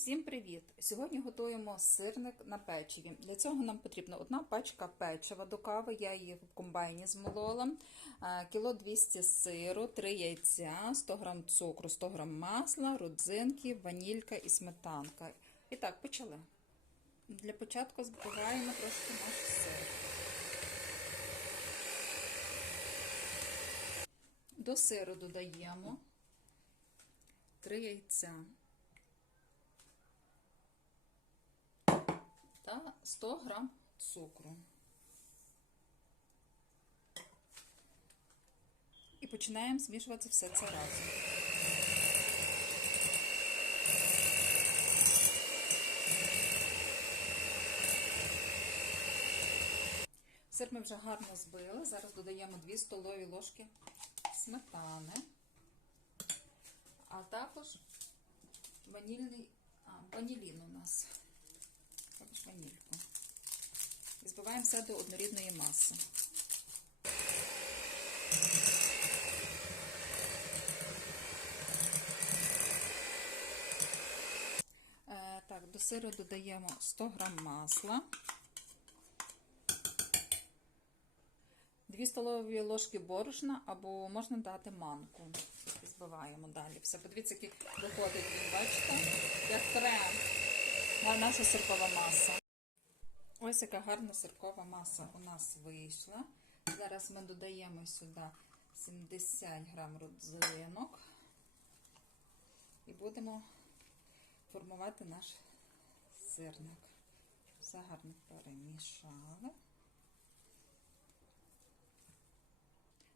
Всім привіт! Сьогодні готуємо сирник на печиві. Для цього нам потрібна одна пачка печива до кави. Я її в комбайні змолола, е, кіло 200 сиру, 3 яйця, 100 г цукру, 100 г масла, родзинки, ванілька і сметанка. І так, почали. Для початку збиваємо трошки наш сир. До сиру додаємо 3 яйця. та 100 грам цукру. І починаємо змішувати все це разом. Сир ми вже гарно збили. Зараз додаємо 2 столові ложки сметани, а також ванільний, а, ванілін у нас ванільку. І збиваємо все до однорідної маси. Е, так, до сиру додаємо 100 грам масла, 2 столові ложки борошна або можна дати манку. Збиваємо далі. Все, подивіться, який виходить бачите, як крем наша сиркова маса. Ось яка гарна сиркова маса у нас вийшла. Зараз ми додаємо сюди 70 грам родзинок і будемо формувати наш сирник. Все гарно перемішали.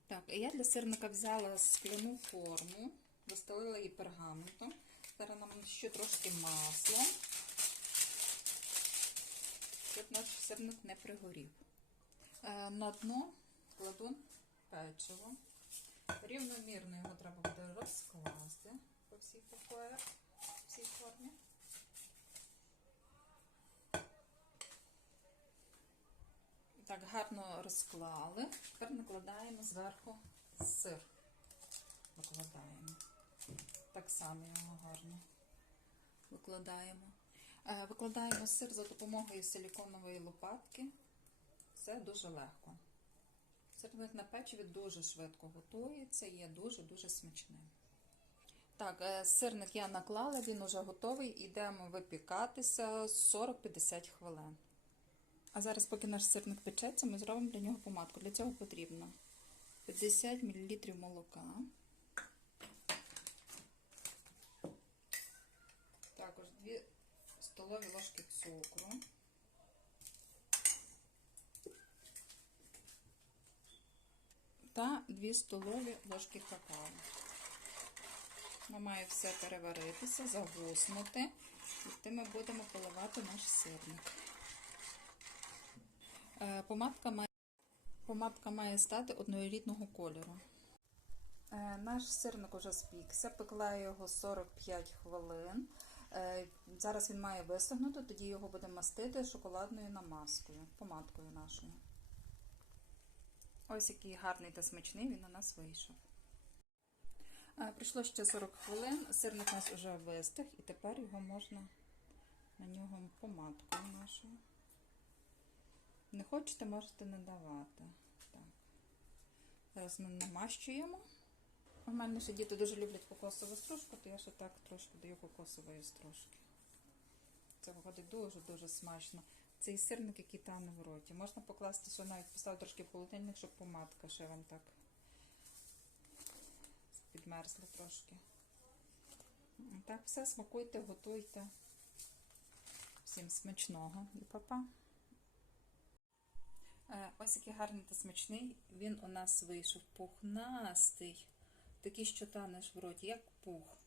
Так, я для сирника взяла скляну форму, достелила її пергаментом. Зараз нам ще трошки масла щоб наш сирник не пригорів. Е, на дно кладу печиво. Рівномірно його треба буде розкласти по всій покоях, в цій формі. Так, гарно розклали. Тепер накладаємо зверху сир. Викладаємо. Так само його гарно викладаємо. Е, викладаємо сир за допомогою силіконової лопатки. Це дуже легко. Сирник на печиві дуже швидко готується і є дуже-дуже смачним. Так, е, сирник я наклала, він уже готовий. Йдемо випікатися 40-50 хвилин. А зараз, поки наш сирник печеться, ми зробимо для нього помадку. Для цього потрібно 50 мл молока. Також 2 столові ложки цукру. Та 2 столові ложки какао. Воно має все переваритися, загуснути, і тим ми будемо поливати наш сирник. Е, помадка має, помадка має стати однорідного кольору. Е, наш сирник уже спікся, пекла його 45 хвилин. Е, зараз він має висохнути, тоді його будемо мастити шоколадною намазкою, помадкою нашою. Ось який гарний та смачний він у нас вийшов. Е, пройшло ще 40 хвилин, сирник у нас вже вистих, і тепер його можна на нього помадкою нашою. Не хочете, можете не давати. Так. Зараз ми намащуємо. У мене ще діти дуже люблять кокосову стружку, то я ще так трошки даю кокосової стружки. Це виходить дуже-дуже смачно. Цей сирник, який тане в роті. Можна покласти, що навіть поставити трошки в холодильник, щоб помадка ще вам так підмерзла трошки. Так, все, смакуйте, готуйте. Всім смачного і па-па. Е, Ось який гарний та смачний. Він у нас вийшов пухнастий. Такий, що танеш в роті, як пух.